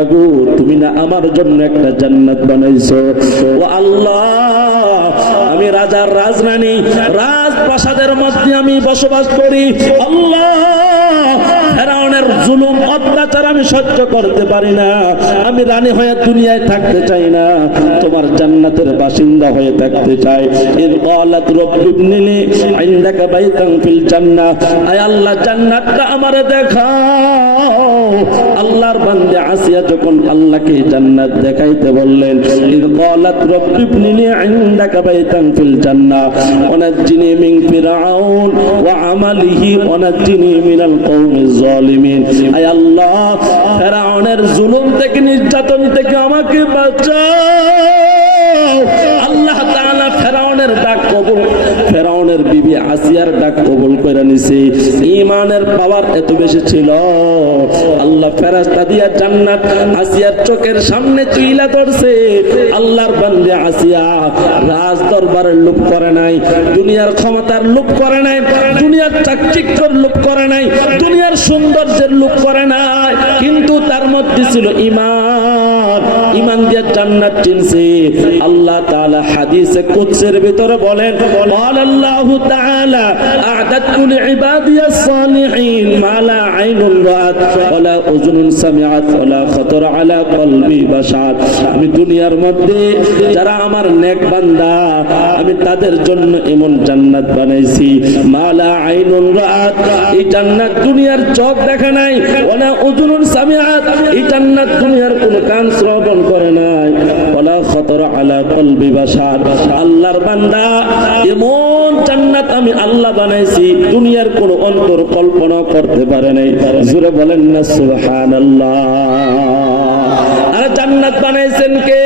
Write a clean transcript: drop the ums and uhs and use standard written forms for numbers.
আল্লাহ গো, তুমি না আমার জন্য একটা জান্নাত বানাইছো। ও আল্লাহ, আমি রাজার রাজরানী, রাজপ্রাসাদের মধ্যে আমি বসবাস করি। আল্লাহ, ফেরাউনের জুলুম অত্যাচার আমি সহ্য করতে পারি না। আমি রানী হয়ে দুনিয়ায় থাকতে চাই না, তোমার জান্নাতের বাসিন্দা হয়ে থাকতে চাই। ইয ক্বালাত রাব্বি ইবনি লি ইনদাকা বাইতান ফিল জান্নাহ, আয় আল্লাহ জান্নাতটা আমারে দেখাও। আল্লাহর বান্দা আসিয়া যখন আল্লাহকে জান্নাত দেখাইতে বললেন, ইয ক্বালাত রাব্বি ইবনি লি ইনদাকা বাইতান ফিল জান্নাহ ওয়া নাজ্জিনি মিন ফিরআউন ওয়া আমালিহি ওয়া নাজ্জিনি মিনাল কওমিজ জালিমিন। আয় আল্লাহ, ফেরাউনের জুলুম থেকে, নির্যাতন থেকে আমাকে বাঁচাও। আল্লাহ তাআলা ফেরাউনের ডাক কবুল, ফেরাউনের বিবি আসিয়ার ডাক কবুল করে নিছে। ঈমানের পাওয়ার এত বেশি ছিল, আল্লাহ ফেরেশতা দিয়া জান্নাত আসিয়ার চোখের সামনে তুইলা ধরছে। আল্লাহর বান্দা আসিয়া রাজ দরবারের লোভ করে নাই, দুনিয়ার ক্ষমতার লোভ করে নাই, দুনিয়ার চাকচিক্যের লোভ করে নাই, দুনিয়ার সৌন্দর্যের লোভ করে নাই, কিন্তু তার মধ্যে ছিল ঈমান। ঈমান দিয়ে জান্নাত চিনছে। আল্লাহ তাআলা হাদিসে কুদসির ভিতরে বলেন, আল্লাহু তাআলা আ'দাতু লিইবাদিয়াস সালিহিন মা লা আইনুন রাআত ওয়া লা উযুনুন সামিআত ওয়া লা খাতার আলা কলবি বাশার। আমি দুনিয়ার মধ্যে যারা আমার নেক বান্দা, আমি তাদের জন্য এমন জান্নাত বানাইছি, মা লা আইনুন রাআত, এই জান্নাত দুনিয়ার চোখ দেখে নাই, ওয়া লা উযুনুন সামিআত, এই জান্নাত দুনিয়ার কোন কান শ্রবণ করে নাই, ওয়া লা খাতার আলা কলবি বাশার। আল্লাহর বান্দা, এমন জান্নাত আমি আল্লাহ বানাইছি, দুনিয়ার কোন অন্তর কল্পনা করতে পারে নাই। জোরে বলেন না সুবহানাল্লাহ। আর জান্নাত বানাইছেন কে?